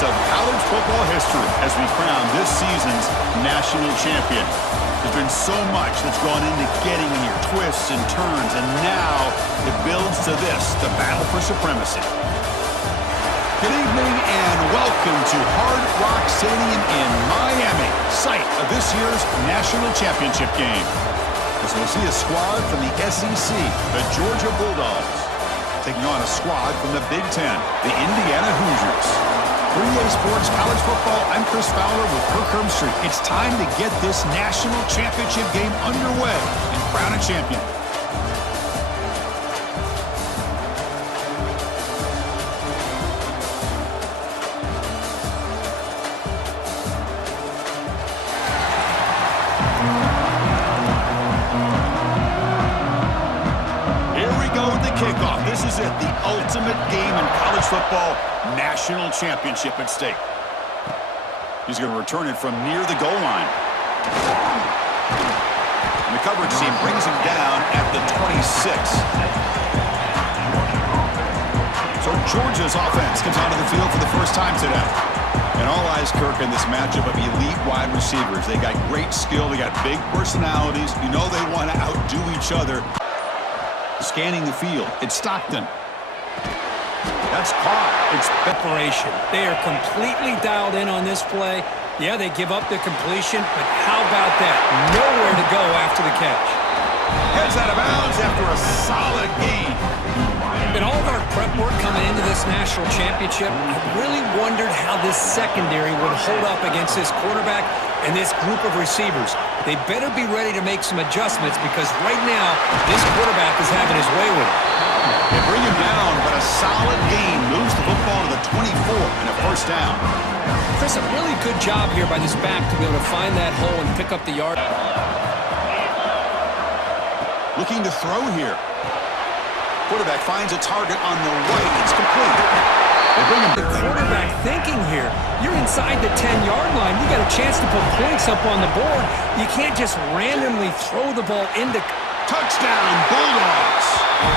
of college football history as we crown this season's national champion. There's been so much that's gone into getting here, twists and turns, and now it builds to this, the battle for supremacy. Good evening and welcome to Hard Rock Stadium in Miami, site of this year's national championship game. As we'll see a squad from the SEC, the Georgia Bulldogs, taking on a squad from the Big Ten, the Indiana Hoosiers. For EA Sports College Football, I'm Chris Fowler with Kirk Herbstreit. It's time to get this national championship game underway and crown a champion. Kickoff. This is it, the ultimate game in college football, national championship at stake. He's going to return it from near the goal line. And the coverage team brings him down at the 26. So Georgia's offense comes onto the field for the first time today. And all eyes, Kirk, in this matchup of elite wide receivers. They got great skill. They got big personalities. You know they want to outdo each other. Scanning the field, it's Stockton. That's caught. It's preparation. They are completely dialed in on this play. Yeah, they give up the completion, but how about that? Nowhere to go after the catch. Heads out of bounds after a solid gain. In all of our prep work coming into this national championship, I really wondered how this secondary would hold up against this quarterback and this group of receivers. They better be ready to make some adjustments because right now, this quarterback is having his way with it. They bring him down, but a solid gain moves the football to the 24 and a first down. Chris, a really good job here by this back to be able to find that hole and pick up the yard. Looking to throw here. Quarterback finds a target on the right. It's complete. They bring him. The quarterback thinking here. You're inside the 10-yard line. You got a chance to put points up on the board. You can't just randomly throw the ball into. Touchdown, Bulldogs.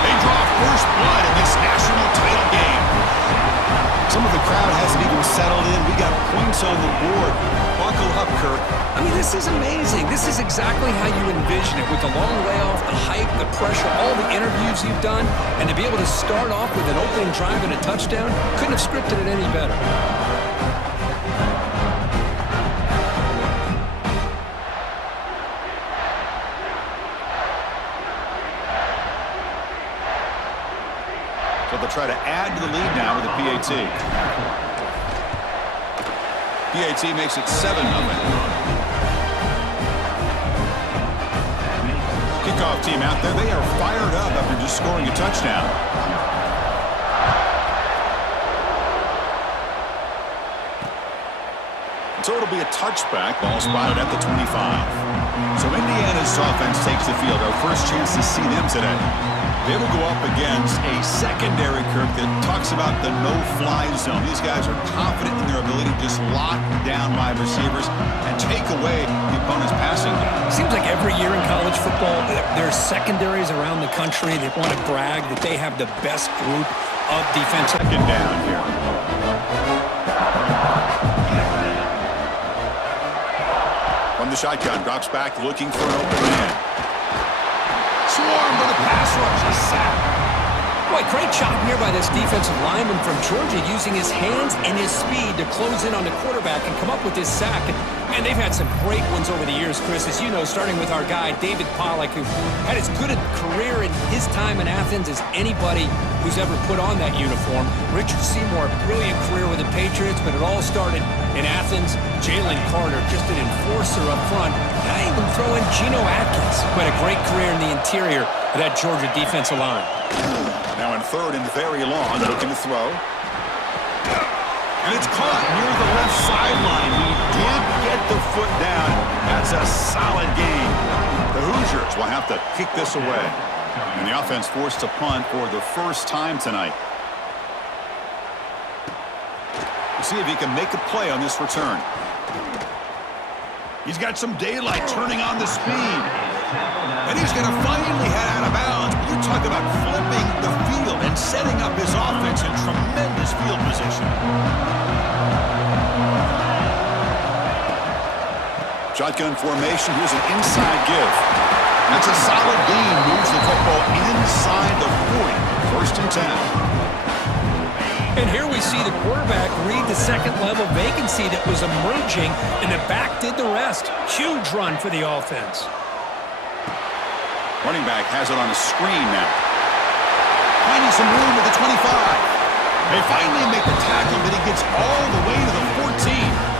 They draw first blood in this national title game. Some of the crowd hasn't even settled in. We got points on the board. Buckle up, Kirk. I mean, this is amazing. This is exactly how you envision it, with the long layoff, the hype, the pressure, all the interviews you've done, and to be able to start off with an opening drive and a touchdown, couldn't have scripted it any better. So they'll try to add to the lead now with the PAT. PAT makes it 7-0. Kickoff team out there, they are fired up after just scoring a touchdown. So it'll be a touchback, ball spotted at the 25. So Indiana's offense takes the field. Our first chance to see them today. They will go up against a secondary, Kirk, that talks about the no-fly zone. These guys are confident in their ability to just lock down wide receivers and take away the opponent's passing game. Seems like every year in college football, there's secondaries around the country that want to brag that they have the best group of defensive. Second down here. From the shotgun, drops back looking for an open man. Swarm with a pass rush, a sack. Boy, great job here by this defensive lineman from Georgia, using his hands and his speed to close in on the quarterback and come up with this sack. And they've had some great ones over the years, Chris, as you know, starting with our guy, David Pollack, who had as good a career in his time in Athens as anybody who's ever put on that uniform. Richard Seymour, brilliant career with the Patriots, but it all started in Athens. Jalen Carter, just an enforcer up front. And I even throw in Geno Atkins, who had a great career in the interior of that Georgia defensive line. Now in third and very long, looking to throw. And it's caught near the left sideline. He did get the foot down. That's a solid gain. The Hoosiers will have to kick this away. And the offense forced to punt for the first time tonight. We'll see if he can make a play on this return. He's got some daylight turning on the speed. And he's going to finally head out of bounds. But you talk about flipping the field and setting up his offense in tremendous field position. Shotgun formation. Here's an inside give. That's a solid gain. Moves the football inside the 40. First and 10. And here we see the quarterback read the second level vacancy that was emerging, and the back did the rest. Huge run for the offense. Running back has it on a screen now. Finding some room at the 25. They finally make the tackle, but he gets all the way to the 14.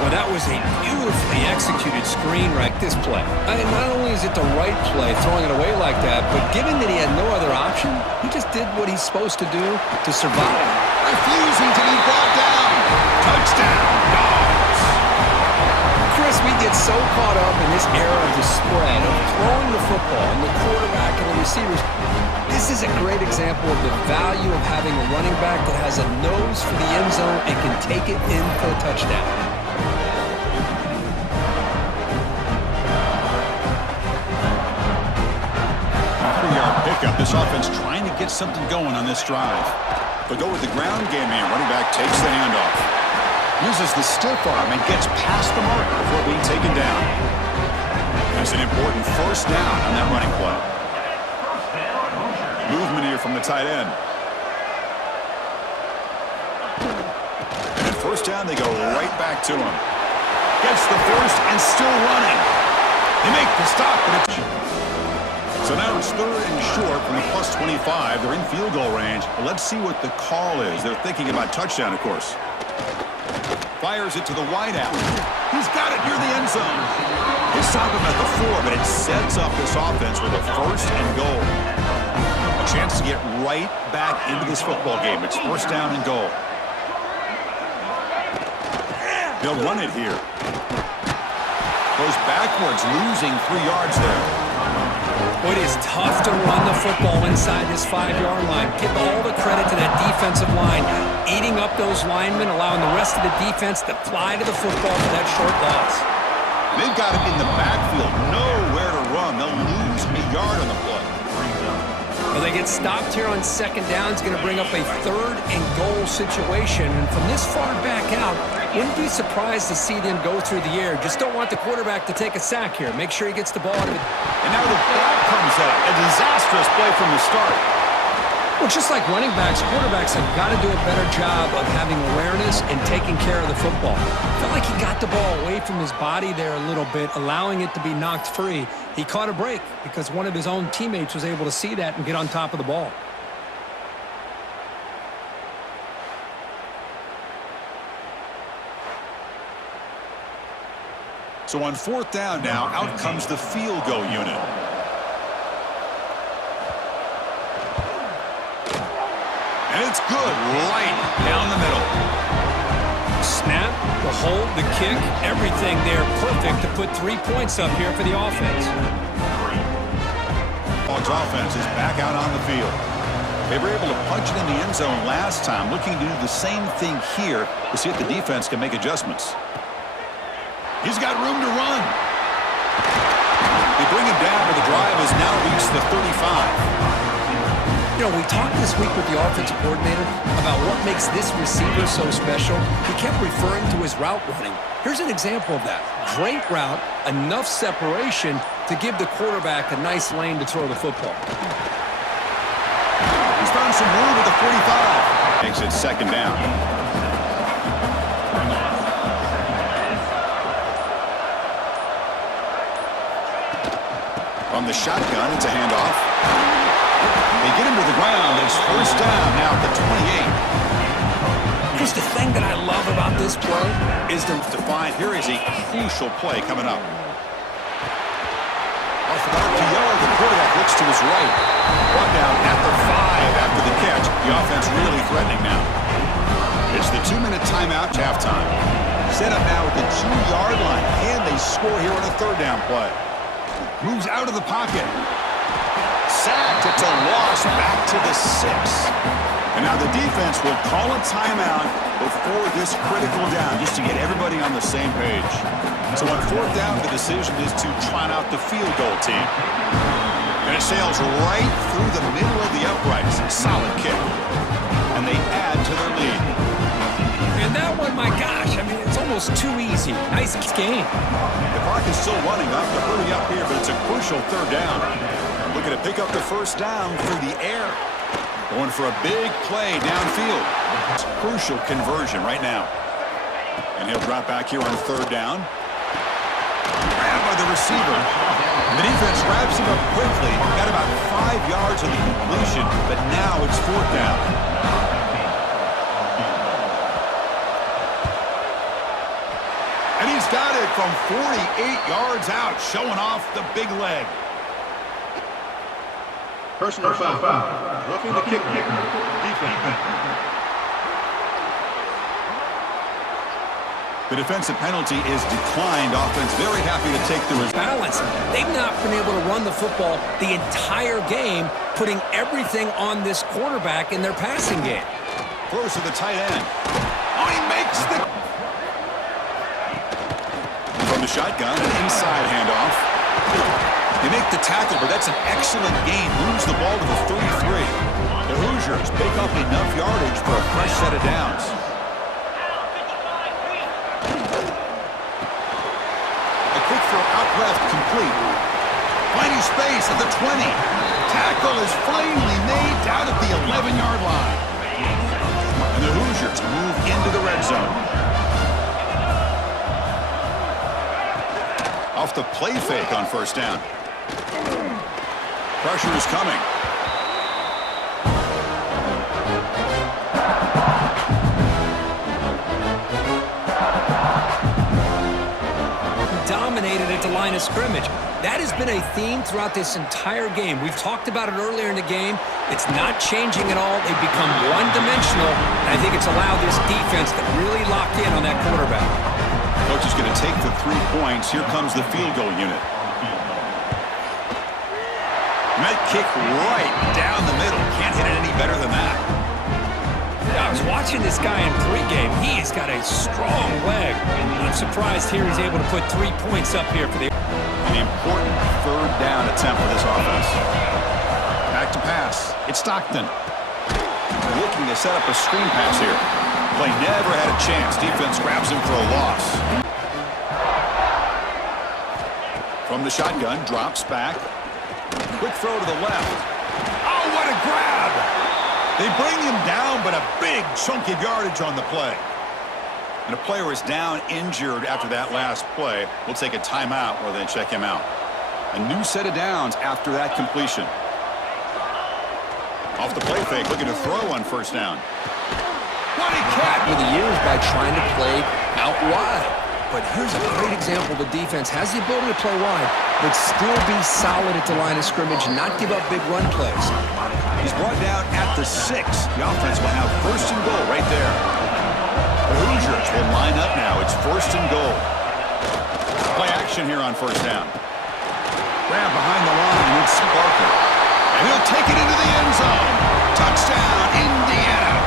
Well, that was a beautifully executed screen right this play. Not only is it the right play, throwing it away like that, but given that he had no other option, he just did what he's supposed to do to survive. Refusing to be brought down. Touchdown, Dogs. Chris, we get so caught up in this era of the spread, of throwing the football and the quarterback and the receivers. This is a great example of the value of having a running back that has a nose for the end zone and can take it in for a touchdown. Pickup. This offense trying to get something going on this drive. But go with the ground game here. Running back takes the handoff. Uses the stiff arm and gets past the mark before being taken down. That's an important first down on that running play. Movement here from the tight end. And first down, they go right back to him. Gets the first and still running. They make the stop, but it's... So now it's third and short from the plus 25. They're in field goal range. But let's see what the call is. They're thinking about touchdown, of course. Fires it to the wideout. He's got it near the end zone. They stop him at the 4, but it sets up this offense with a first and goal. A chance to get right back into this football game. It's first down and goal. They'll run it here. Goes backwards, losing 3 yards there. It is tough to run the football inside this 5-yard line. Give all the credit to that defensive line, eating up those linemen, allowing the rest of the defense to fly to the football for that short loss. They've got it in the backfield, nowhere to run. They'll lose a yard on the play. Well, they get stopped here on second down. It's going to bring up a third and goal situation. And from this far back out, wouldn't be surprised to see them go through the air. Just don't want the quarterback to take a sack here. Make sure he gets the ball out of it. And now the ball comes up. A disastrous play from the start. Well, just like running backs, quarterbacks have got to do a better job of having awareness and taking care of the football. Felt like he got the ball away from his body there a little bit, allowing it to be knocked free. He caught a break because one of his own teammates was able to see that and get on top of the ball. So on fourth down now, out comes the field goal unit. And it's good right down the middle. Snap, the hold, the kick, everything there perfect to put 3 points up here for the offense. Hogs offense is back out on the field. They were able to punch it in the end zone last time, looking to do the same thing here to see if the defense can make adjustments. He's got room to run. They bring him down, but the drive has now reached the 35. You know, we talked this week with the offensive coordinator about what makes this receiver so special. He kept referring to his route running. Here's an example of that. Great route, enough separation to give the quarterback a nice lane to throw the football. He's found some room at the 45. Makes it second down. From the shotgun, it's a handoff. They get him to the ground. It's first down now at the 28. Just the thing that I love about this play Is to find. Here is a crucial play coming up. Off the RPO, the quarterback looks to his right. Brought down at the 5 after the catch. The offense really threatening now. It's the 2-minute timeout to halftime. Set up now at the 2-yard line. Can they score here on a third down play? Moves out of the pocket. Sacked. It's a loss back to the 6. And now the defense will call a timeout before this critical down, just to get everybody on the same page. So on fourth down, the decision is to trot out the field goal team. And it sails right through the middle of the uprights. Solid kick. And they add to their lead. And almost too easy. Nice game. The clock is still running. I have to hurry up here, but it's a crucial third down. Looking to pick up the first down through the air. Going for a big play downfield. It's a crucial conversion right now. And he'll drop back here on third down. Grabbed by the receiver. And the defense wraps him up quickly. Got about 5 yards on the completion, but now it's fourth down. And he's got it from 48 yards out, showing off the big leg. Personal foul. Roughing the kicker. Defense. The defensive penalty is declined. Offense very happy to take the balance. They've not been able to run the football the entire game, putting everything on this quarterback in their passing game. Throws to the tight end. Oh, he makes the... From the shotgun, an inside handoff. They make the tackle, but that's an excellent gain. Moves the ball to the 33. The Hoosiers pick up enough yardage for a fresh set of downs. A quick throw out left, complete. Finding space at the 20. Tackle is finally made down at the 11-yard line. And the Hoosiers move into the red zone. Off the play fake on first down. Pressure is coming. Dominated at the line of scrimmage. That has been a theme throughout this entire game. We've talked about it earlier in the game. It's not changing at all. They've become one-dimensional, and I think it's allowed this defense to really lock in on that quarterback. Coach is going to take the 3 points. Here comes the field goal unit. And that kick right down the middle. Can't hit it any better than that. I was watching this guy in pregame. He's got a strong leg. I'm surprised here he's able to put 3 points up here for the... An important third down attempt for this offense. Back to pass. It's Stockton. Looking to set up a screen pass here. Play never had a chance. Defense grabs him for a loss. From the shotgun, drops back. Quick throw to the left. Oh, what a grab! They bring him down, but a big chunk of yardage on the play. And a player is down injured after that last play. We'll take a timeout rather than check him out. A new set of downs after that completion. Off the play fake, looking to throw on first down. What a catch! Over the years by trying to play out wide. But here's a great example. The defense has the ability to play wide, but still be solid at the line of scrimmage and not give up big run plays. He's brought down at the 6. The offense will have first and goal right there. The Hoosiers will line up now. It's first and goal. Play action here on first down. Grab behind the line with Sparker. And he'll take it into the end zone. Touchdown, Indiana.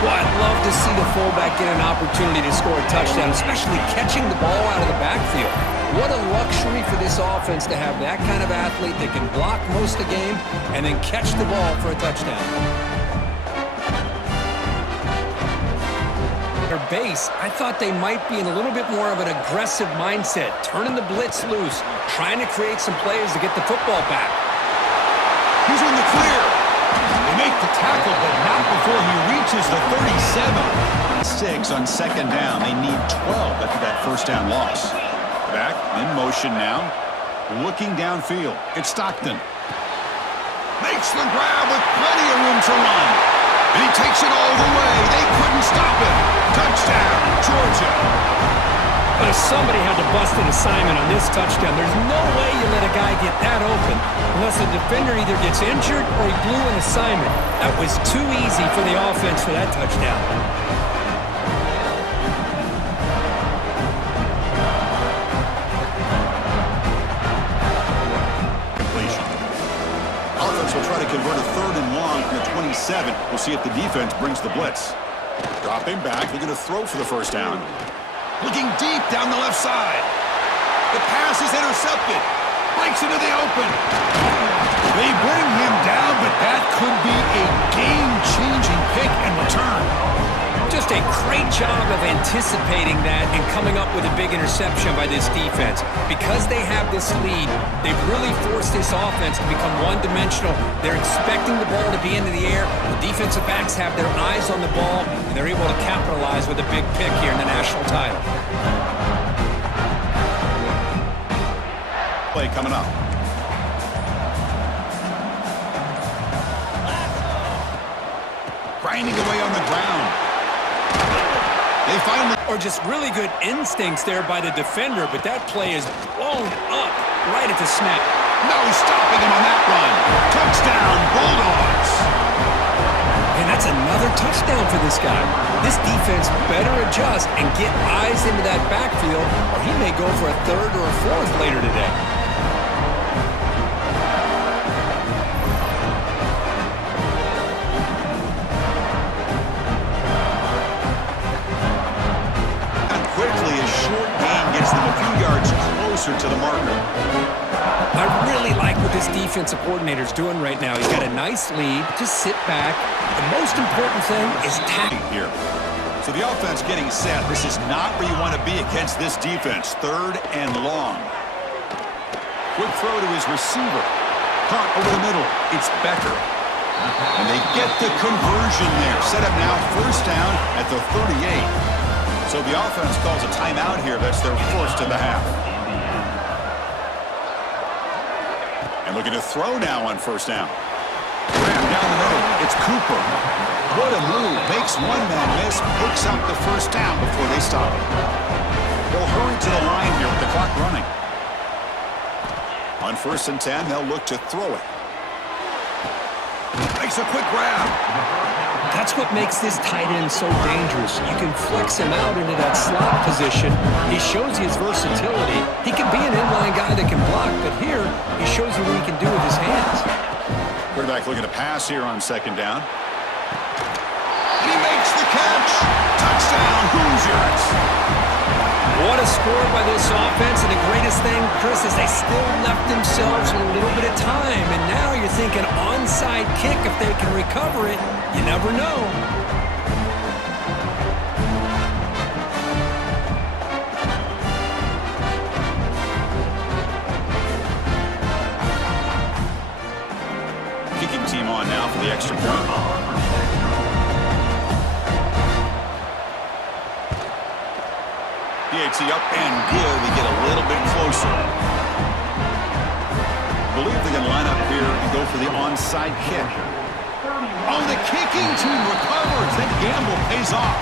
Well, I'd love to see the fullback get an opportunity to score a touchdown, especially catching the ball out of the backfield. What a luxury for this offense to have that kind of athlete that can block most of the game and then catch the ball for a touchdown. Their base, I thought they might be in a little bit more of an aggressive mindset, turning the blitz loose, trying to create some plays to get the football back. He's in the clear. They make the tackle, but not before he reaches the 37. 6 on second down. They need 12 after that first down loss. Back, in motion now. Looking downfield. It's Stockton. Makes the grab with plenty of room to run. And he takes it all the way. They couldn't stop him. Touchdown, Georgia. But if somebody had to bust an assignment on this touchdown, there's no way you let a guy get that open unless the defender either gets injured or he blew an assignment. That was too easy for the offense for that touchdown. Completion. Offense will try to convert a third and long from the 27. We'll see if the defense brings the blitz. Dropping back, looking to throw for the first down. Looking deep down the left side. The pass is intercepted. Breaks into the open. They bring him down, but that could be a game-changing pick and return. Just Just a great job of anticipating that and coming up with a big interception by this defense. Because they have this lead, they've really forced this offense to become one-dimensional. They're expecting the ball to be into the air. The defensive backs have their eyes on the ball, and they're able to capitalize with a big pick here in the national title. Play coming up. Grinding away on the ground. They finally... Or just really good instincts there by the defender, but that play is blown up right at the snap. No stopping him on that run. Touchdown, Bulldogs. And that's another touchdown for this guy. This defense better adjust and get eyes into that backfield, or he may go for a third or a fourth later today. To the marker. I really like what this defensive coordinator's doing right now. He's got a nice lead. Just sit back. The most important thing is tackle here. So the offense getting set. This is not where you want to be against this defense. 3rd and long. Quick throw to his receiver. Caught over the middle. It's Becker. And they get the conversion there. Set up now 1st down at the 38. So the offense calls a timeout here. That's their 1st of the half. And looking to throw now on 1st down. Graham down the middle. It's Cooper. What a move. Makes one man miss. Picks up the 1st down before they stop it. They'll hurry to the line here with the clock running. On 1st and 10, they'll look to throw it. Makes a quick grab. That's what makes this tight end so dangerous. You can flex him out into that slot position. He shows you his versatility. He can be an inline guy that can block, but here he shows you what he can do with his hands. Quarterback looking to pass here on 2nd down. He makes the catch. Touchdown, Hoosiers. What a score by this offense, and the greatest thing, Chris, is they still left themselves a little bit of time, and now you're thinking onside kick if they can recover it. You never know. Kicking team on now for the extra point. PAT up and good. We get a little bit closer. I believe they're going to line up here and go for the onside kick. Oh, the kicking team recovers. That gamble pays off.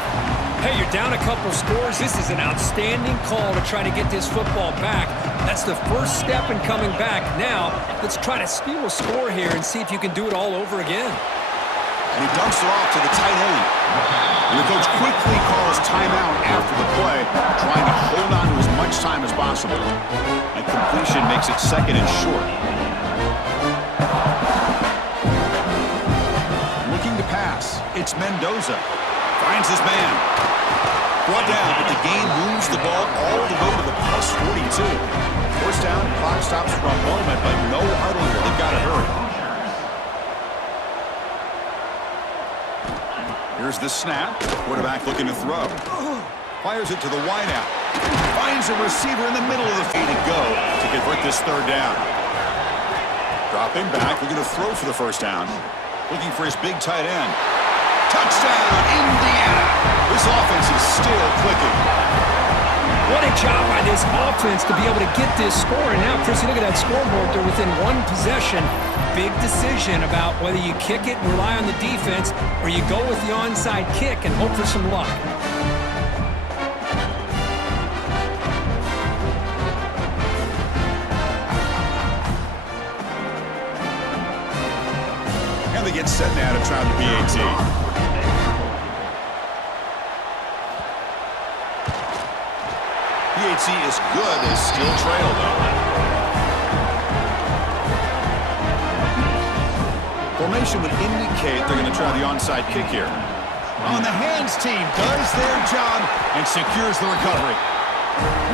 Hey, you're down a couple scores. This is an outstanding call to try to get this football back. That's the first step in coming back. Now, let's try to steal a score here and see if you can do it all over again. And he dumps it off to the tight end. And the coach quickly calls timeout after the play, trying to hold on to as much time as possible. And completion makes it 2nd and short. Looking to pass. It's Mendoza. Finds his man. Brought down, but the game moves the ball all the way to the plus 42. 1st down, clock stops for a moment, but no huddle here. They've got to hurry. Here's the snap. Quarterback looking to throw. Fires it to the wideout. Finds a receiver in the middle of the field to go to convert this 3rd down. Dropping back, looking to throw for the 1st down. Looking for his big tight end. Touchdown, Indiana! This offense is still clicking. What a job by this offense to be able to get this score. And now, Chris, you look at that scoreboard. They're within 1 possession. Big decision about whether you kick it and rely on the defense or you go with the onside kick and hope for some luck. And they get set now to try the PAT. PAT is good. They still trail, though. Formation would indicate they're going to try the onside kick here. On the hands team does their job and secures the recovery.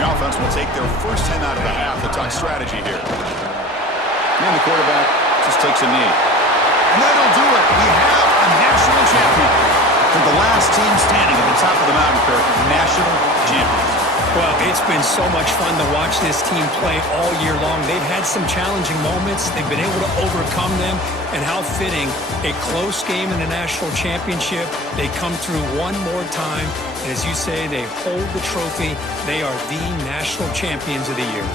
The offense will take their 1st 10 out of the half. The talk strategy here. And the quarterback just takes a knee. And that'll do it. We have a national champion. They're the last team standing at the top of the mountain, Kirk, national champions. Well, it's been so much fun to watch this team play all year long. They've had some challenging moments. They've been able to overcome them. And how fitting, a close game in the national championship. They come through one more time. And as you say, they hold the trophy. They are the national champions of the year.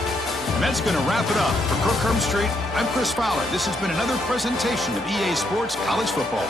And that's going to wrap it up. For Kirk Street, I'm Chris Fowler. This has been another presentation of EA Sports College Football.